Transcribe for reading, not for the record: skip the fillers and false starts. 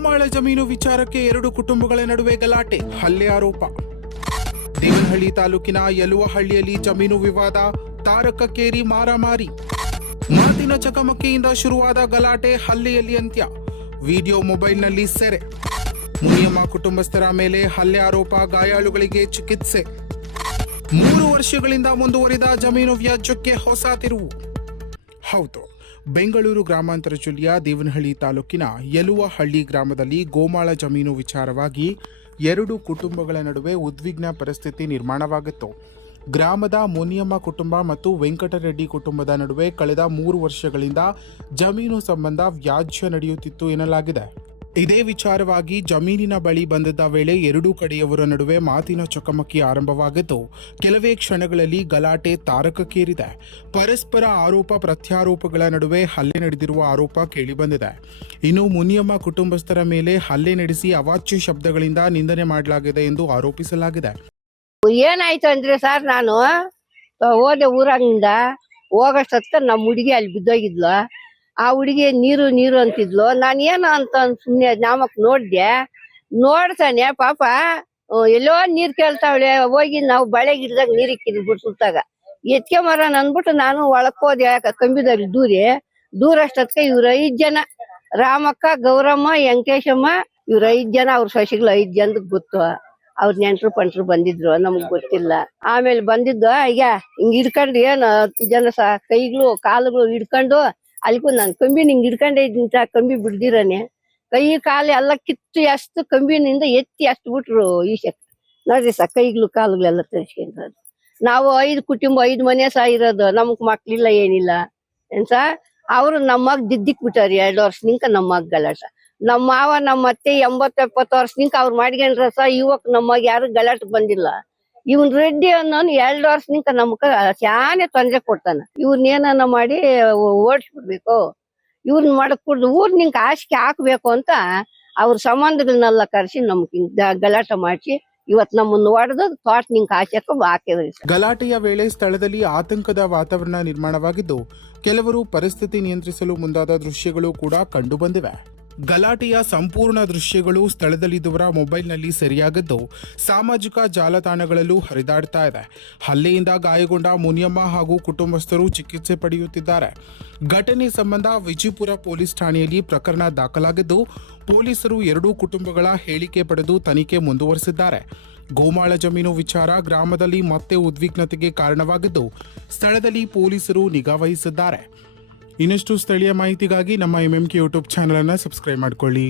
ಗೋಮಾಳ ಜಮೀನು ವಿಚಾರಕ್ಕೆ ಎರಡು ಕುಟುಂಬಗಳ ನಡುವೆ ಗಲಾಟೆ, ಹಲ್ಲೆ ಆರೋಪ. ದೇವನಹಳ್ಳಿ ತಾಲೂಕಿನ ಯಲುವಹಳ್ಳಿಯಲ್ಲಿ ಜಮೀನು ವಿವಾದ, ತಾರಕಕ್ಕೇರಿ ಮಾರಾಮಾರಿ. ಮಾತಿನ ಚಕಮಕಿಯಿಂದ ಶುರುವಾದ ಗಲಾಟೆ, ಹಲ್ಲೆಯಲ್ಲಿ ಅಂತ್ಯ. ವಿಡಿಯೋ ಮೊಬೈಲ್ನಲ್ಲಿ ಸೆರೆ. ಮುನಿಯಮ್ಮ ಕುಟುಂಬಸ್ಥರ ಮೇಲೆ ಹಲ್ಲೆ ಆರೋಪ, ಗಾಯಾಳುಗಳಿಗೆ ಚಿಕಿತ್ಸೆ. 3 ವರ್ಷಗಳಿಂದ ಮುಂದುವರಿದ ಜಮೀನು ವ್ಯಾಜ್ಯಕ್ಕೆ ಹೊಸ ತಿರುವು. ಹೌದು, ಬೆಂಗಳೂರು ಗ್ರಾಮಾಂತರ ಜಿಲ್ಲೆಯ ದೇವನಹಳ್ಳಿ ತಾಲೂಕಿನ ಯಲುವಹಳ್ಳಿ ಗ್ರಾಮದಲ್ಲಿ ಗೋಮಾಳ ಜಮೀನು ವಿಚಾರವಾಗಿ ಎರಡು ಕುಟುಂಬಗಳ ನಡುವೆ ಉದ್ವಿಗ್ನ ಪರಿಸ್ಥಿತಿ ನಿರ್ಮಾಣವಾಗಿತ್ತು. ಗ್ರಾಮದ ಮುನಿಯಮ್ಮ ಕುಟುಂಬ ಮತ್ತು ವೆಂಕಟರೆಡ್ಡಿ ಕುಟುಂಬದ ನಡುವೆ ಕಳೆದ 3 ವರ್ಷಗಳಿಂದ ಜಮೀನು ಸಂಬಂಧ ವ್ಯಾಜ್ಯ ನಡೆಯುತ್ತಿತ್ತು ಎನ್ನಲಾಗಿದೆ. ಇದೇ ವಿಚಾರವಾಗಿ ಜಮೀನಿನ ಬಳಿ ಬಂದಿದ್ದ ವೇಳೆ ಎರಡೂ ಕಡೆಯವರ ನಡುವೆ ಮಾತಿನ ಚಕಮಕಿ ಆರಂಭವಾಗಿದ್ದು, ಕೆಲವೇ ಕ್ಷಣಗಳಲ್ಲಿ ಗಲಾಟೆ ತಾರಕಕ್ಕೇರಿದೆ. ಪರಸ್ಪರ ಆರೋಪ ಪ್ರತ್ಯಾರೋಪಗಳ ನಡುವೆ ಹಲ್ಲೆ ನಡೆದಿರುವ ಆರೋಪ ಕೇಳಿಬಂದಿದೆ. ಇನ್ನು ಮುನಿಯಮ್ಮ ಕುಟುಂಬಸ್ಥರ ಮೇಲೆ ಹಲ್ಲೆ ನಡೆಸಿ ಅವಾಚ್ಯ ಶಬ್ದಗಳಿಂದ ನಿಂದನೆ ಮಾಡಲಾಗಿದೆ ಎಂದು ಆರೋಪಿಸಲಾಗಿದೆ. ಏನಾಯ್ತು ಅಂದ್ರೆ ಸರ್, ನಾನು ಹೋದೆ ಊರಾಗಿಂದ ಹೋಗಷ್ಟತ್ತ ನಮ್ಮ ಹುಡುಗಿ ಅಲ್ಲಿ ಬಿದ್ದೋಗಿದ್ಲು. ಆ ಹುಡುಗಿ ನೀರು ನೀರು ಅಂತಿದ್ಲು. ನಾನು ಏನು ಅಂತ ಸುಮ್ನೆ ನಾಮಕ್ ನೋಡ್ತಾನೆ ಪಾಪ ಎಲ್ಲೋ ನೀರ್ ಕೇಳ್ತಾವಳೆ. ಹೋಗಿ ನಾವು ಬಳೆ ಗಿಡದಾಗ ನೀರ್ ಇಕ್ಕಿದ್ವಿ ಬಿಡ್ಸುತ್ತಾಗ ಎತ್ಕೆ ಮರ ಅಂದ್ಬಿಟ್ಟು ನಾನು ಒಳಕ್ ಹೋದೆ. ಕಂಬಿದಲ್ಲಿ ದೂರಷ್ಟತ್ಗೆ ಇವ್ರ 5 ಜನ, ರಾಮಕ್ಕ, ಗೌರಮ್ಮ, ವೆಂಕಟೇಶಮ್ಮ, ಇವ್ರ 5 ಜನ, ಅವ್ರ ಸೊಸೆಗಳು 5 ಜನಕ್ಕೆ ಗೊತ್ತು. ಅವ್ರ ನೆಂಟ್ರು ಪಂಟ್ರು ಬಂದಿದ್ರು, ನಮಗ್ ಗೊತ್ತಿಲ್ಲ. ಆಮೇಲೆ ಬಂದಿದ್ದು ಈಗ ಹಿಂಗ್ ಹಿಡ್ಕೊಂಡು ಏನು 10 ಜನ ಕೈಗಳು ಕಾಲುಗಳು ಹಿಡ್ಕೊಂಡು ಅಲ್ಲಿಗೂ ನಾನು ಕಂಬಿ ಹಿಂಗ್ ಹಿಡ್ಕೊಂಡೆ ಇದ್ದಂತ ಕಂಬಿ ಬಿಡ್ದಿರನೆ ಕೈ ಕಾಲು ಎಲ್ಲ ಕಿತ್ತು ಎಷ್ಟು ಕಂಬಿನಿಂದ ಎತ್ತಿ ಅಷ್ಟು ಬಿಟ್ರು. ಈಶಕ್ ನೋಡ್ರಿ ಕೈಗಳು ಕಾಲುಗಳೆಲ್ಲ ತರಿಸ್ಕೊಂಡ್ರು. ನಾವು 5 ಕುಟುಂಬ 5 ಮನೆ ಇರೋದು, ನಮಗ್ ಮಕ್ಳಿಲ್ಲ ಏನಿಲ್ಲ ಏನ್ಸ. ಅವ್ರು ನಮ್ಮಗ್ ದಿದ್ದಿಕ್ ಬಿಟ್ಟಾರಿ 2 ವರ್ಷ ನಿಂಕ ನಮ್ಮಗ್ ಗಲಾಟ. ನಮ್ಮ ಮಾವ ನಮ್ಮ ಅತ್ತೆ 80-70 ವರ್ಷ ನಿಂಕ ಅವ್ರು ಮಾಡ್ಕೊಂಡ್ರ ಇವಾಗ ನಮ್ಮಗ್ ಯಾರು ಗಲಾಟ ಬಂದಿಲ್ಲ. ಇವನ್ ರೆಡ್ಡಿ ಅನ್ನೋನು 2 ವರ್ಷ ನಿಂಕ ನಮ್ಗ ಶಾನೆ ತೊಂದ್ರೆ ಕೊಡ್ತಾನ. ಇವ್ರನ್ನೇನ ಮಾಡಿ ಓಡಿಸ್ಬಿಡ್ಬೇಕು, ಇವ್ರನ್ನ ಮಾಡಕ್ ಕುಡ್ದು ಊರ್ ನಿಂಕ ಆಶಿಕೆ ಹಾಕ್ಬೇಕು ಅಂತ ಅವ್ರ ಸಂಬಂಧಗಳನ್ನೆಲ್ಲ ಕರ್ಸಿ ನಮ್ಗೆ ಗಲಾಟ ಮಾಡಿಸಿ ಇವತ್ ನಮ್ಮನ್ನ ಹೊಡೆದು ತೋಟ ನಿಂಕ ಹಾಕ್ಯಕ ಹಾಕಿದ್ರಿ. ಗಲಾಟೆಯ ವೇಳೆ ಸ್ಥಳದಲ್ಲಿ ಆತಂಕದ ವಾತಾವರಣ ನಿರ್ಮಾಣವಾಗಿದ್ದು, ಕೆಲವರು ಪರಿಸ್ಥಿತಿ ನಿಯಂತ್ರಿಸಲು ಮುಂದಾದ ದೃಶ್ಯಗಳು ಕೂಡ ಕಂಡು ಬಂದಿವೆ. ಗಲಾಟೆಯ ಸಂಪೂರ್ಣ ದೃಶ್ಯಗಳು ಸ್ಥಳದಲ್ಲಿದ್ದವರ ಮೊಬೈಲ್ನಲ್ಲಿ ಸೆರೆಯಾಗಿದ್ದು, ಸಾಮಾಜಿಕ ಜಾಲತಾಣಗಳಲ್ಲೂ ಹರಿದಾಡ್ತಾ ಇದೆ. ಹಲ್ಲೆಯಿಂದ ಗಾಯಗೊಂಡ ಮುನಿಯಮ್ಮ ಹಾಗೂ ಕುಟುಂಬಸ್ಥರು ಚಿಕಿತ್ಸೆ ಪಡೆಯುತ್ತಿದ್ದಾರೆ. ಘಟನೆ ಸಂಬಂಧ ವಿಜಯಪುರ ಪೊಲೀಸ್ ಠಾಣೆಯಲ್ಲಿ ಪ್ರಕರಣ ದಾಖಲಾಗಿದ್ದು, ಪೊಲೀಸರು ಎರಡೂ ಕುಟುಂಬಗಳ ಹೇಳಿಕೆ ಪಡೆದು ತನಿಖೆ ಮುಂದುವರೆಸಿದ್ದಾರೆ. ಗೋಮಾಳ ಜಮೀನು ವಿಚಾರ ಗ್ರಾಮದಲ್ಲಿ ಮತ್ತೆ ಉದ್ವಿಗ್ನತೆಗೆ ಕಾರಣವಾಗಿದ್ದು, ಸ್ಥಳದಲ್ಲಿ ಪೊಲೀಸರು ನಿಗಾ ವಹಿಸಿದ್ದಾರೆ. ಇನ್ನಷ್ಟು ಸ್ಥಳೀಯ ಮಾಹಿತಿಗಾಗಿ ನಮ್ಮ MMK ಯೂಟ್ಯೂಬ್ ಚಾನಲ್ ಅನ್ನು ಸಬ್ಸ್ಕ್ರೈಬ್ ಮಾಡಿಕೊಳ್ಳಿ.